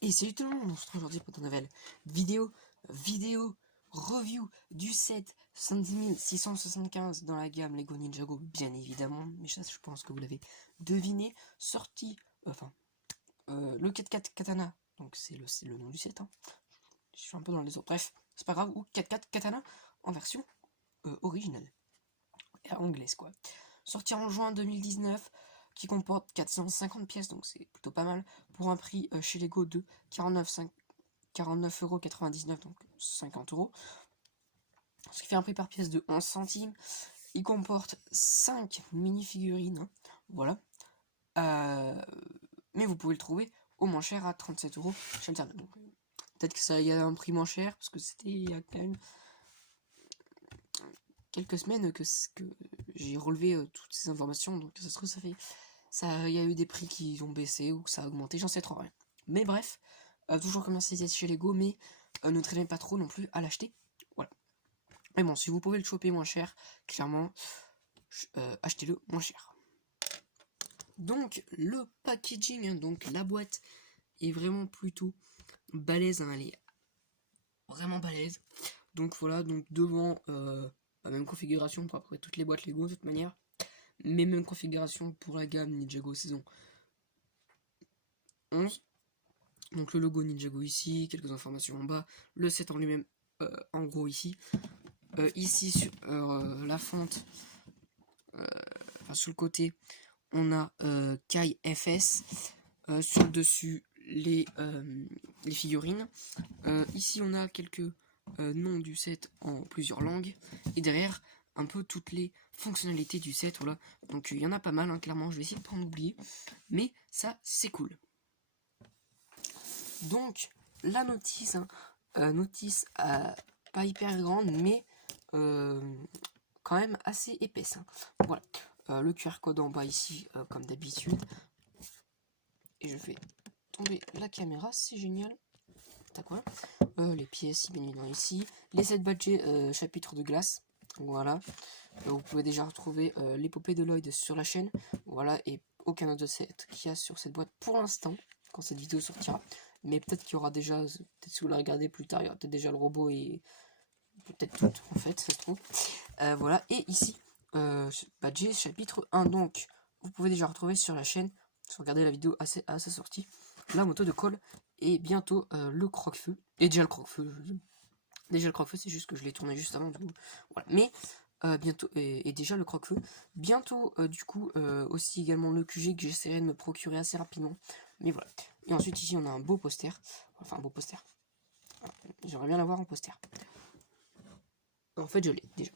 Et salut tout le monde, on se retrouve aujourd'hui pour une nouvelle vidéo review du set 70675 dans la gamme Lego Ninjago, bien évidemment, mais ça je pense que vous l'avez deviné, sorti, le 4x4 Katana, donc c'est le nom du set, hein. Je suis un peu dans les autres, bref, c'est pas grave, ou 4x4 Katana en version originale, anglaise quoi. Sorti en juin 2019, qui comporte 450 pièces, donc c'est plutôt pas mal, pour un prix chez Lego de 49,99€, donc 50€, ce qui fait un prix par pièce de 11 centimes. Il comporte 5 mini-figurines, hein, voilà. Mais vous pouvez le trouver au moins cher à 37€ chez Internet. Donc, peut-être que ça y a un prix moins cher, parce que c'était il y a quand même quelques semaines que j'ai relevé toutes ces informations, donc ça se trouve il y a eu des prix qui ont baissé ou que ça a augmenté, j'en sais trop rien. Mais bref, toujours commercialisé chez Lego, mais ne traînez pas trop non plus à l'acheter. Voilà. Mais bon, si vous pouvez le choper moins cher, clairement, achetez-le moins cher. Donc le packaging, hein, donc la boîte est vraiment plutôt balèze, hein, elle est vraiment balèze. Donc voilà, donc devant la même configuration pour après toutes les boîtes Lego de toute manière, mais même configuration pour la gamme Ninjago saison 11. Donc le logo Ninjago ici, quelques informations en bas, le set en lui-même en gros ici. Ici sur la fonte, sur le côté, on a Kai FS. Sur le dessus, les figurines. Ici on a quelques noms du set en plusieurs langues. Et derrière, un peu toutes les fonctionnalités du set. Voilà. Donc il y en a pas mal, hein, clairement, je vais essayer de pas en oublier. Mais ça, c'est cool. Donc la notice, hein, notice pas hyper grande, mais quand même assez épaisse, hein. Voilà, le QR code en bas ici, comme d'habitude. Et je fais tomber la caméra, c'est génial. T'as quoi, les pièces bien évidemment ici, les 7 badges chapitre de glace. Voilà, vous pouvez déjà retrouver l'épopée de Lloyd sur la chaîne. Voilà, et aucun autre set qu'il y a sur cette boîte pour l'instant, quand cette vidéo sortira. Mais peut-être qu'il y aura déjà, peut-être si vous la regardez plus tard, il y aura peut-être déjà le robot et peut-être tout en fait, ça se trouve. Voilà, et ici, badge chapitre 1. Donc, vous pouvez déjà retrouver sur la chaîne, si vous regardez la vidéo à sa sortie, la moto de colle et bientôt le croque-feu. Et déjà le croque-feu, c'est juste que je l'ai tourné juste avant, du coup. Voilà. Mais bientôt, et déjà le croque-feu. Bientôt, du coup, aussi également le QG que j'essaierai de me procurer assez rapidement. Mais voilà. Et ensuite, ici, on a un beau poster. Enfin, un beau poster. J'aimerais bien l'avoir en poster. En fait, je l'ai déjà.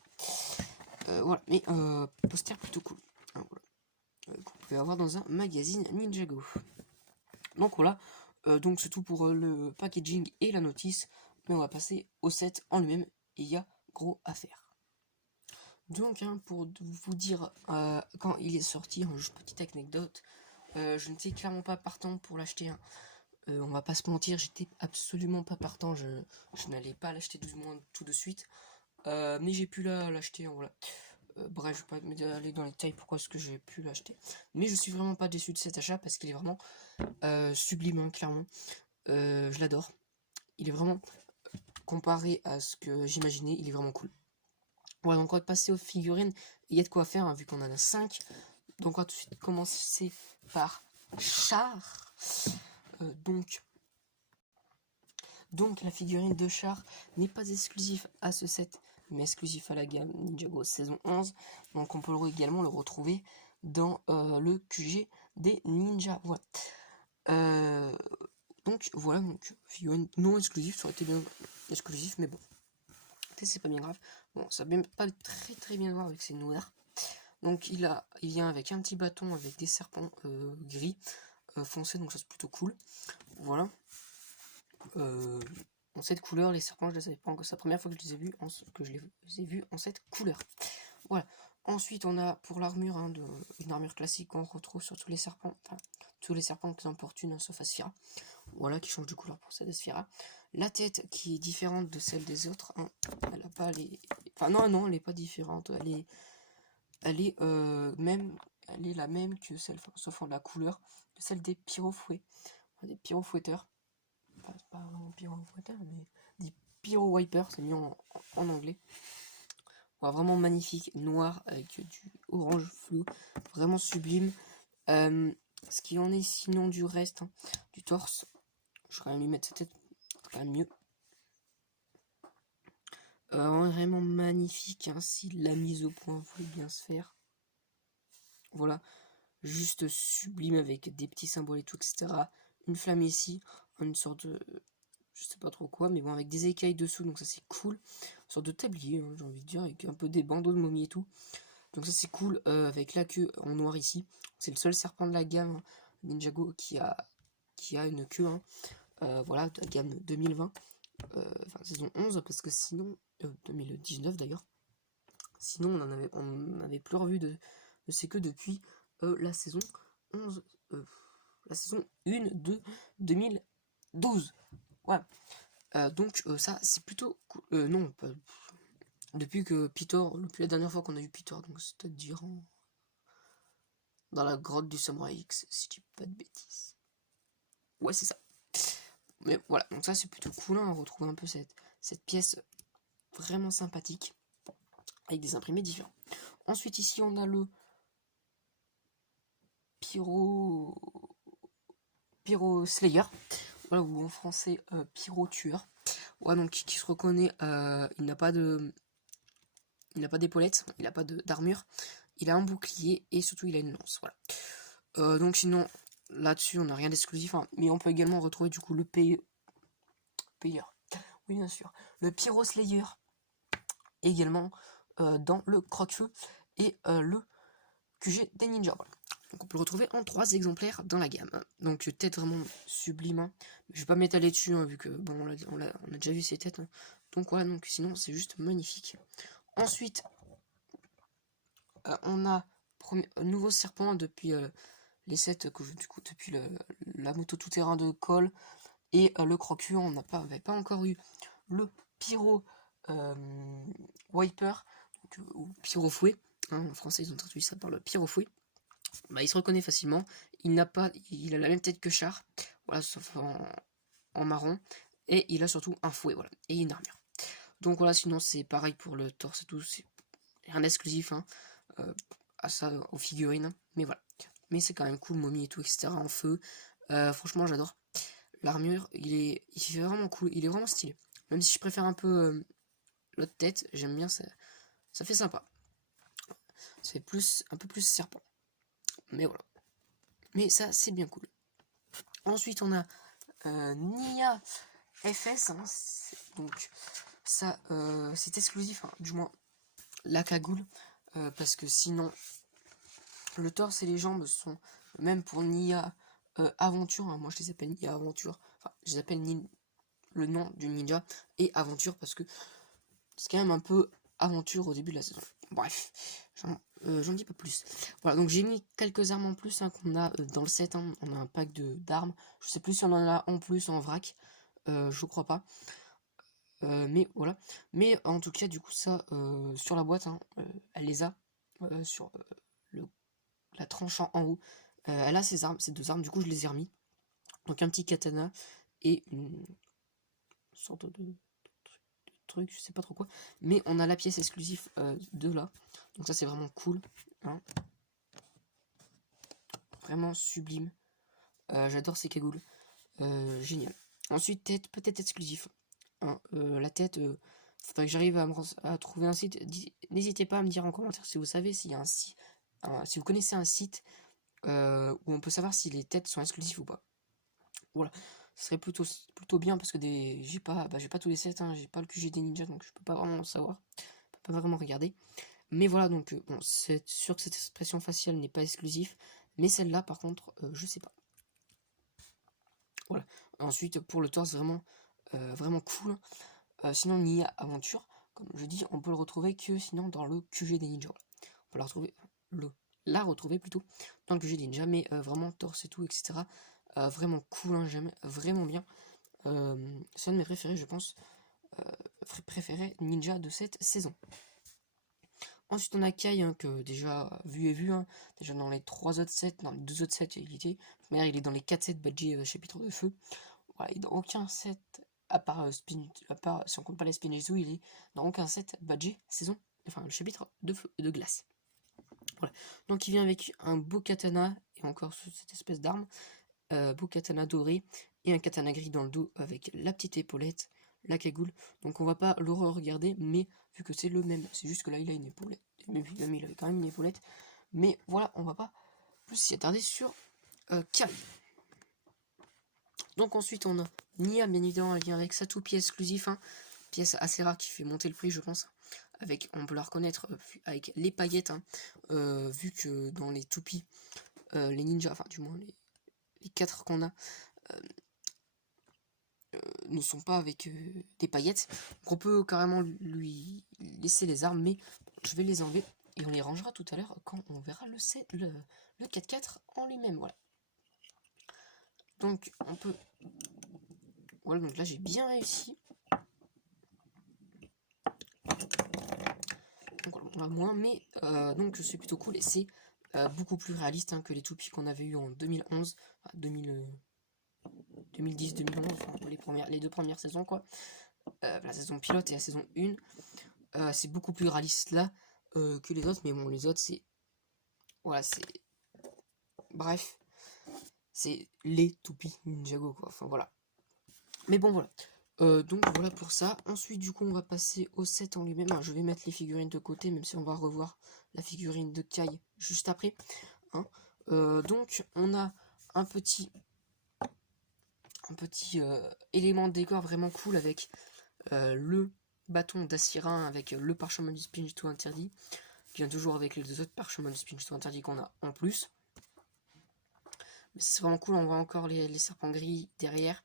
Voilà. Mais poster plutôt cool. Alors, voilà. Que vous pouvez avoir dans un magazine Ninjago. Donc voilà. Donc c'est tout pour le packaging et la notice. Mais on va passer au set en lui-même. Il y a gros à faire. Donc, hein, pour vous dire quand il est sorti, hein, juste petite anecdote, je n'étais clairement pas partant pour l'acheter, hein. On va pas se mentir, j'étais absolument pas partant, je n'allais pas l'acheter tout de suite, mais j'ai pu l'acheter, hein, voilà. Bref, je vais pas aller dans les détails pourquoi est-ce que j'ai pu l'acheter, mais je suis vraiment pas déçu de cet achat parce qu'il est vraiment sublime, hein, clairement. Je l'adore, il est vraiment, comparé à ce que j'imaginais, il est vraiment cool. Voilà, donc on va passer aux figurines. Il y a de quoi faire, hein, vu qu'on en a 5. Donc on va tout de suite commencer par Char. Donc la figurine de Char n'est pas exclusif à ce set, mais exclusif à la gamme Ninjago saison 11. Donc on peut également le retrouver dans le QG des ninjas. Voilà. Donc voilà, donc figurine non exclusive, ça aurait été bien exclusif, mais bon. C'est pas bien grave. Bon, ça va pas très bien voir avec ses noirs. Donc il vient avec un petit bâton avec des serpents gris foncés, donc ça c'est plutôt cool. Voilà. En cette couleur, les serpents, je les avais pas encore. C'est la première fois que je les ai vus en cette couleur. Voilà. Ensuite, on a pour l'armure, hein, une armure classique qu'on retrouve sur tous les serpents. Enfin, tous les serpents qui en portent une, sauf Asphira. Voilà, qui change de couleur pour cette Asphira. La tête qui est différente de celle des autres, hein. Elle a pas les. Enfin non, elle est pas différente. Elle est la même que celle, sauf en la couleur, de celle des pyrofouets, des pyrofouetteurs. c'est pas vraiment Pyro Water, mais dit Pyro Wiper, c'est mis en anglais. Voilà, vraiment magnifique, noir avec du orange flou, vraiment sublime. Ce qui en est sinon du reste, hein, du torse, je vais quand même lui mettre sa tête, c'est quand même mieux. Vraiment magnifique, hein, si la mise au point voulait bien se faire. Voilà, juste sublime avec des petits symboles et tout, etc. Une flamme ici, une sorte de, je sais pas trop quoi, mais bon, avec des écailles dessous, donc ça c'est cool. Une sorte de tablier, hein, j'ai envie de dire, avec un peu des bandeaux de momie et tout. Donc ça c'est cool, avec la queue en noir ici. C'est le seul serpent de la gamme, hein, Ninjago qui a une queue, hein. Voilà, de la gamme 2020, enfin saison 11, parce que sinon, 2019 d'ailleurs, sinon on n'avait plus revu de ces queues depuis la saison 11, la saison 1 de 2012. Voilà. Donc ça c'est plutôt cool. Non, pas, depuis la dernière fois qu'on a eu Peter, donc c'est-à-dire dans la grotte du Samurai X, si je dis pas de bêtises. Ouais, c'est ça. Mais voilà, donc ça c'est plutôt cool, hein, on retrouve un peu cette pièce vraiment sympathique, avec des imprimés différents. Ensuite ici on a le Pyro Slayer, voilà, ou en français Pyro Tueur. Ouais, donc qui se reconnaît, il n'a pas d'épaulettes, il n'a pas d'armure, il a un bouclier et surtout il a une lance. Voilà. Donc sinon là-dessus on n'a rien d'exclusif, hein, mais on peut également retrouver du coup le payeur. Oui bien sûr, le Pyro Slayer également dans le croque-feu et le QG des ninjas. Voilà. Donc on peut le retrouver en 3 exemplaires dans la gamme. Donc tête vraiment sublime. Hein. Je vais pas m'étaler dessus, hein, vu que bon on a déjà vu ces têtes. Hein. Donc voilà, donc sinon c'est juste magnifique. Ensuite, on a un nouveau serpent depuis les sets que du coup depuis la moto tout terrain de Cole et le crocu. On n'avait pas encore eu le Pyro Wiper, donc, ou Pyro Fouet. Hein, en français ils ont traduit ça par le Pyro Fouet. Bah, il se reconnaît facilement. Il a la même tête que Char, voilà, sauf en marron. Et il a surtout un fouet, voilà, et une armure. Donc voilà, sinon c'est pareil pour le torse et tout, c'est rien d'exclusif, hein, à ça, aux figurines, mais voilà. Mais c'est quand même cool, momie et tout, etc. en feu. Franchement, j'adore. L'armure, il fait vraiment cool, il est vraiment stylé. Même si je préfère un peu l'autre tête, j'aime bien, ça fait sympa. Ça fait un peu plus serpent. Mais voilà. Mais ça, c'est bien cool. Ensuite, on a Nia FS. Hein, donc, ça, c'est exclusif, hein, du moins la cagoule. Parce que sinon, le torse et les jambes sont, même pour Nia Aventure, hein, moi je les appelle Nia Aventure. Enfin, je les appelle le nom du ninja et Aventure parce que c'est quand même un peu aventure au début de la saison. Bref, j'en dis pas plus. Voilà, donc j'ai mis quelques armes en plus, hein, qu'on a dans le set. Hein. On a un pack d'armes. Je sais plus si on en a en plus en vrac. Je crois pas. Mais voilà. Mais en tout cas, du coup, ça, sur la boîte, hein, elle les a sur la tranche en haut. Elle a ces 2 armes. Du coup, je les ai remis. Donc un petit katana et une sorte de truc, je sais pas trop quoi, mais on a la pièce exclusive de là, donc ça c'est vraiment cool, hein. Vraiment sublime, j'adore ces cagoules, génial. Ensuite tête, peut-être exclusif, hein. La tête, faudrait que j'arrive à trouver un site. N'hésitez pas à me dire en commentaire si vous savez s'il y a un site, si vous connaissez un site où on peut savoir si les têtes sont exclusives ou pas. Voilà, ce serait plutôt bien parce que j'ai pas tous les sets, hein, j'ai pas le QG des ninjas, donc je peux pas vraiment savoir, je peux pas vraiment regarder. Mais voilà, donc bon, c'est sûr que cette expression faciale n'est pas exclusive, mais celle-là par contre, je sais pas. Voilà. Ensuite pour le torse, vraiment cool. Sinon Nia Aventure, comme je dis, on peut le retrouver que sinon dans le QG des ninjas. Voilà. On peut la retrouver plutôt dans le QG des ninjas, mais vraiment torse et tout, etc. Vraiment cool, hein, j'aime vraiment bien. C'est un de mes préférés, je pense. Préféré ninja de cette saison. Ensuite, on a Kai, hein, que déjà vu et vu. Hein, déjà dans les 3 autres sets, dans les 2 autres sets, il était. Mais il est dans les 4 sets Badger chapitre de feu. Voilà, et dans aucun set, à part, si on compte pas les Spinjitzu, il est dans aucun set badgé saison, enfin le chapitre de feu, de glace. Voilà. Donc il vient avec un beau katana, et encore cette espèce d'arme, beau katana doré, et un katana gris dans le dos, avec la petite épaulette, la cagoule. Donc on va pas le regarder, mais vu que c'est le même, c'est juste que là il a une épaulette, même il avait quand même une épaulette. Mais voilà, on va pas plus s'y attarder sur Kai. Donc ensuite on a Nia, bien évidemment, elle vient avec sa toupie exclusive, hein, pièce assez rare qui fait monter le prix, je pense. Avec, on peut la reconnaître avec les paillettes, hein, vu que dans les toupies, les ninjas, enfin du moins les 4 qu'on a, ne sont pas avec des paillettes. Donc on peut carrément lui laisser les armes, mais je vais les enlever et on les rangera tout à l'heure quand on verra le 4-4 en lui-même. Voilà. Donc on peut... Voilà, donc là j'ai bien réussi. Donc on a moins, mais donc c'est plutôt cool et c'est beaucoup plus réaliste, hein, que les toupies qu'on avait eu en 2011, enfin, 2010, 2011, enfin, les 2 premières saisons, quoi. La saison pilote et la saison 1, c'est beaucoup plus réaliste là que les autres, mais bon, les autres c'est... Voilà, c'est... Bref, c'est les toupies Ninjago, quoi, enfin voilà. Mais bon, voilà. Donc voilà pour ça. Ensuite, du coup, on va passer au set en lui-même. Je vais mettre les figurines de côté, même si on va revoir la figurine de Kai juste après, hein. Donc, on a un petit élément de décor vraiment cool avec le bâton d'Asira avec le parchemin du Spinjitzu interdit, qui vient toujours avec les 2 autres parchemins du Spinjitzu interdit qu'on a en plus. Mais c'est vraiment cool, on voit encore les serpents gris derrière.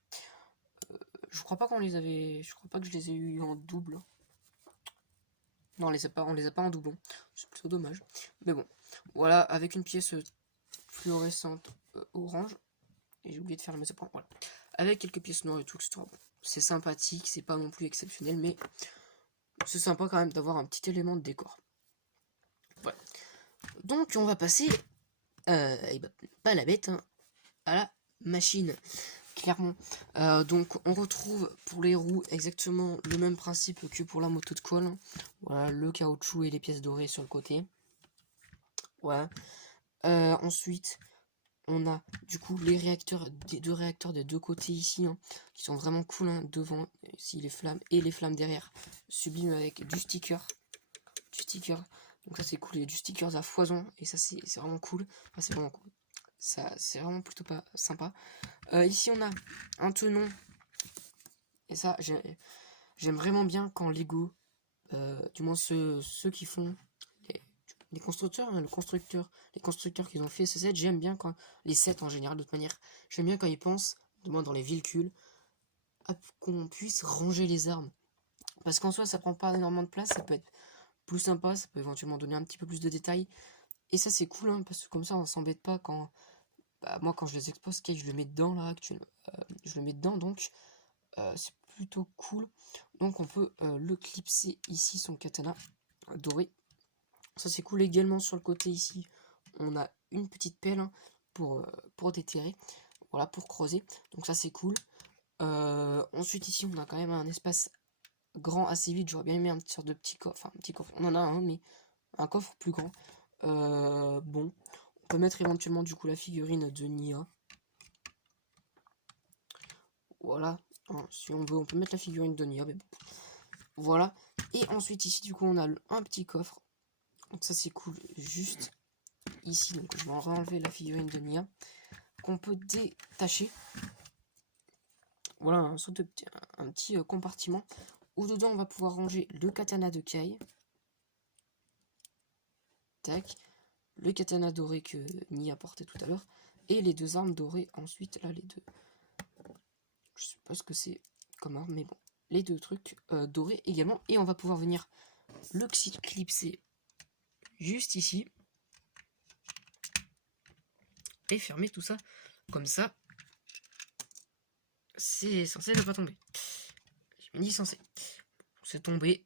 Je crois pas qu'on les avait. Je crois pas que je les ai eu en double. Non, on les a pas en doublon. C'est plutôt dommage. Mais bon. Voilà, avec une pièce fluorescente orange. Et j'ai oublié de faire le point. Voilà. Avec quelques pièces noires et tout, etc. Bon, c'est sympathique, c'est pas non plus exceptionnel, mais c'est sympa quand même d'avoir un petit élément de décor. Voilà. Donc on va passer, et bah, pas à la bête, hein, à la machine. Clairement. Donc on retrouve pour les roues exactement le même principe que pour la moto de colle. Voilà, le caoutchouc et les pièces dorées sur le côté. Voilà. Ensuite, on a du coup les réacteurs, des 2 réacteurs des 2 côtés ici, hein, qui sont vraiment cool, hein, devant, ici les flammes et les flammes derrière. Sublime avec du sticker. Donc ça c'est cool, il y a du stickers à foison et ça c'est vraiment cool. Enfin, c'est vraiment cool. Ça c'est vraiment plutôt pas sympa. Ici on a un tenon. Et ça j'aime vraiment bien quand Lego, du moins ceux qui font les constructeurs, hein, les constructeurs qui ont fait ce set, j'aime bien quand les sets en général de toute manière, j'aime bien quand ils pensent, du moins dans les véhicules, qu'on puisse ranger les armes. Parce qu'en soi ça prend pas énormément de place, ça peut être plus sympa, ça peut éventuellement donner un petit peu plus de détails. Et ça c'est cool, hein, parce que comme ça on s'embête pas quand... Bah, moi quand je les expose, je le mets dedans là actuellement. Je le mets dedans donc c'est plutôt cool. Donc on peut le clipser ici, son katana doré. Ça c'est cool également sur le côté ici. On a une petite pelle, hein, pour déterrer. Voilà, pour creuser. Donc ça c'est cool. Ensuite ici on a quand même un espace grand assez vide. J'aurais bien aimé un sorte de petit coffre. Enfin un petit coffre. On en a un mais un coffre plus grand. Bon. On peut mettre éventuellement du coup la figurine de Nia. Voilà. Hein, si on veut on peut mettre la figurine de Nia. Mais bon. Voilà. Et ensuite ici du coup on a un petit coffre. Donc ça c'est cool. Juste ici. Donc je vais enlever la figurine de Nia. Qu'on peut détacher. Voilà un petit compartiment. Où dedans on va pouvoir ranger le katana de Kai. Tac. Le katana doré que Nia portait tout à l'heure. Et les 2 armes dorées ensuite. Là les 2. Je sais pas ce que c'est comme arme mais bon. Les 2 trucs dorés également. Et on va pouvoir venir le clipser juste ici. Et fermer tout ça comme ça. C'est censé ne pas tomber. Je me dis censé. C'est tombé.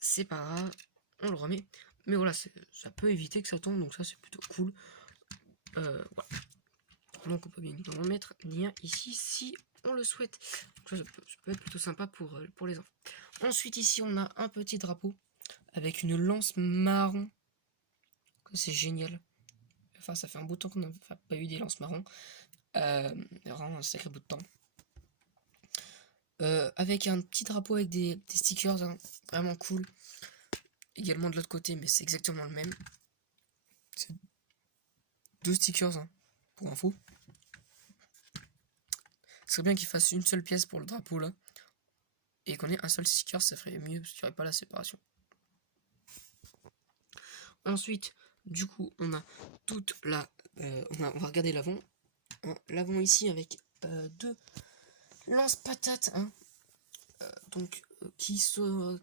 C'est pas grave. On le remet. Mais voilà, ça peut éviter que ça tombe. Donc ça c'est plutôt cool. Voilà. Donc on peut bien évidemment mettre Nia ici si on le souhaite. Donc, ça peut être plutôt sympa pour les enfants. Ensuite, ici, on a un petit drapeau avec une lance marron. C'est génial. Enfin, ça fait un bout de temps qu'on n'a pas eu des lances marrons. Vraiment un sacré bout de temps. Avec un petit drapeau avec des stickers, hein, vraiment cool. Également de l'autre côté, mais c'est exactement le même. C'est 2 stickers, hein, pour info. Ce serait bien qu'il fasse une seule pièce pour le drapeau là. Et qu'on ait un seul sticker, ça ferait mieux parce qu'il n'y aurait pas la séparation. Ensuite, du coup, on a toute la... on va regarder l'avant. L'avant ici avec 2 lance-patates, hein, donc qui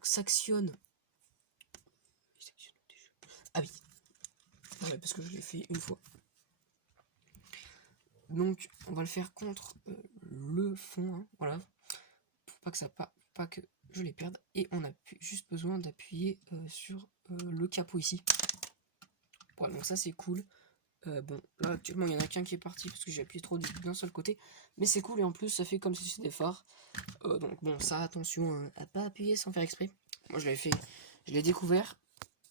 s'actionnent. Ah oui, ouais, parce que je l'ai fait une fois. Donc, on va le faire contre le fond, hein, voilà, pour pas que je les perde. Et on a juste besoin d'appuyer sur le capot ici. Voilà, donc ça c'est cool. Bon, là actuellement il y en a qu'un qui est parti parce que j'ai appuyé trop d'un seul côté, mais c'est cool et en plus ça fait comme si c'était des phares. Donc bon, ça attention à pas appuyer sans faire exprès. Moi je l'avais fait, je l'ai découvert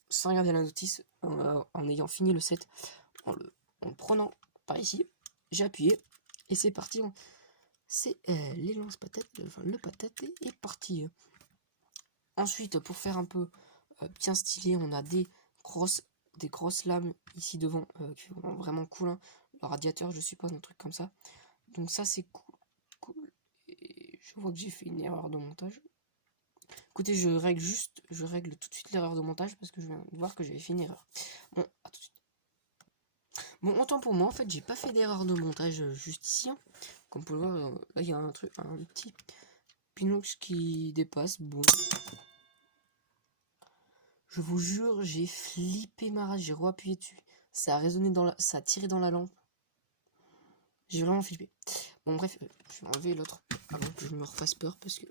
sans regarder la notice, en ayant fini le set, en le prenant par ici, j'ai appuyé et c'est parti. C'est les lance-patates, enfin le patate est parti. Ensuite, pour faire un peu bien stylé, on a des grosses lames ici devant qui sont vraiment cool, hein. Le radiateur, je suppose, un truc comme ça. Donc ça c'est cool. Et je vois que j'ai fait une erreur de montage. Écoutez, je règle tout de suite l'erreur de montage parce que je viens de voir que j'avais fait une erreur. Bon, à tout de suite. Bon, autant pour moi, en fait, j'ai pas fait d'erreur de montage juste ici, hein. Comme vous pouvez le voir, là il y a un petit pinox qui dépasse. Bon. Je vous jure, j'ai flippé ma race, j'ai re-appuyé dessus. Ça a résonné ça a tiré dans la lampe. J'ai vraiment flippé. Bon bref, je vais enlever l'autre avant que je me refasse peur parce que...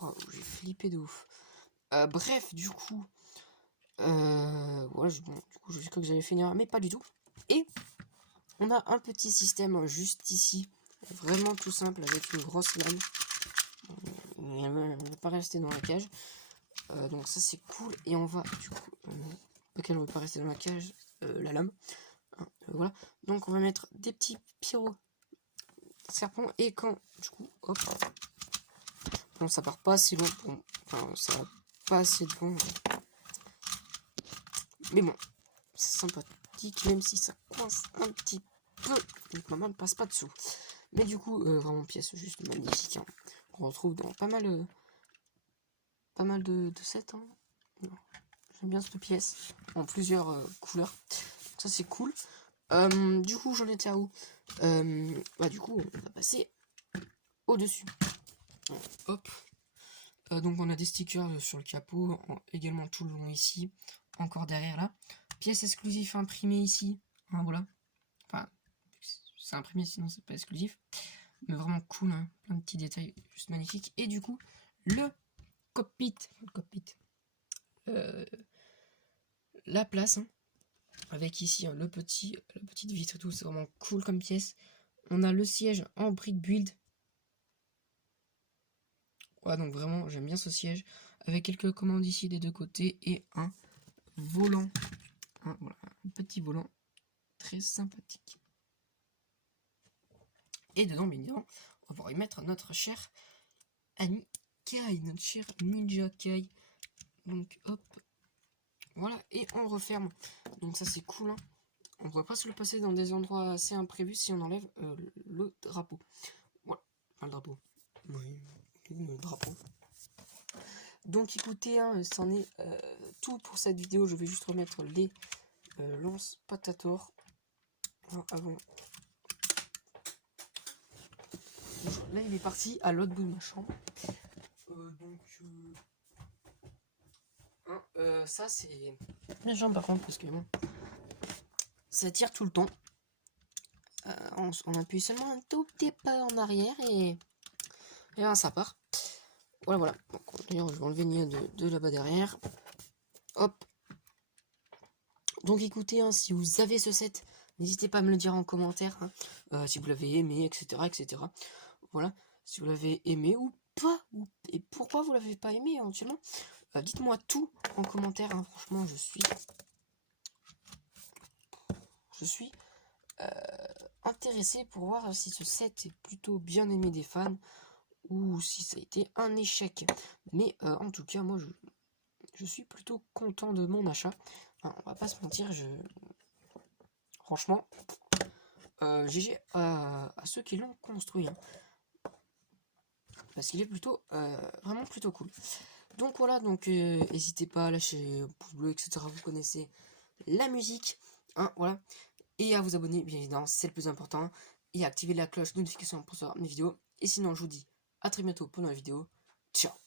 Oh, j'ai flippé de ouf. Bref, du coup... ouais, bon, du coup, je cru que j'avais fait une erreur, mais pas du tout. Et on a un petit système juste ici. Vraiment tout simple avec une grosse lame. On ne va pas rester dans la cage. Donc ça c'est cool. Et on va, du coup... lequel ne veut pas rester dans la cage, la lame. Hein, voilà. Donc on va mettre des petits pyro serpents et quand du coup hop, bon ça part pas assez loin pour, enfin ça va pas assez de loin, mais bon c'est sympathique même si ça coince un petit peu. Donc maman ne passe pas dessous, mais du coup vraiment pièce juste magnifique, hein, qu'on retrouve dans pas mal de sets, hein. J'aime bien cette pièce en plusieurs couleurs, donc ça c'est cool. Du coup j'en étais à où? Bah du coup on va passer au dessus. Hop. Donc on a des stickers sur le capot, également tout le long ici, encore derrière là. Pièce exclusive imprimée ici, hein, voilà. Enfin, c'est imprimé sinon c'est pas exclusif. Mais vraiment cool, hein, plein de petits détails juste magnifiques. Et du coup, le cockpit, la place, hein, avec ici hein, la petite vitre et tout, c'est vraiment cool comme pièce. On a le siège en brick build. Ouais, donc vraiment, j'aime bien ce siège. Avec quelques commandes ici des deux côtés et un volant. Voilà, un petit volant très sympathique. Et dedans, bien évidemment, on va pouvoir y mettre notre cher ami Kai, notre cher Ninja Kai. Donc hop, voilà, et on le referme. Donc ça c'est cool, hein. On pourrait pas se le passer dans des endroits assez imprévus si on enlève le drapeau. Voilà, enfin le drapeau. Oui, le drapeau. Donc écoutez, hein, c'en est tout pour cette vidéo. Je vais juste remettre les lance patator avant. Là il est parti à l'autre bout de ma chambre. Ça c'est bien chiant par contre parce que bon, ça tire tout le temps. On appuie seulement un tout petit peu en arrière et là, ça part. Voilà. Donc, d'ailleurs, je vais enlever Nia de là-bas derrière. Hop. Donc écoutez, hein, si vous avez ce set, N'hésitez pas à me le dire en commentaire, hein, si vous l'avez aimé, etc., etc. Voilà, si vous l'avez aimé ou pas, et pourquoi vous l'avez pas aimé éventuellement. Dites-moi tout en commentaire, hein. Franchement, je suis intéressé pour voir si ce set est plutôt bien aimé des fans ou si ça a été un échec. Mais en tout cas, moi, je suis plutôt content de mon achat. Enfin, on va pas se mentir, franchement, GG à ceux qui l'ont construit, hein, parce qu'il est plutôt, vraiment plutôt cool. Donc voilà, donc n'hésitez pas à lâcher un pouce bleu, etc. Vous connaissez la musique, hein, voilà. Et à vous abonner, bien évidemment, c'est le plus important. Et à activer la cloche de notification pour savoir mes vidéos. Et sinon, je vous dis à très bientôt pour une nouvelle vidéo. Ciao!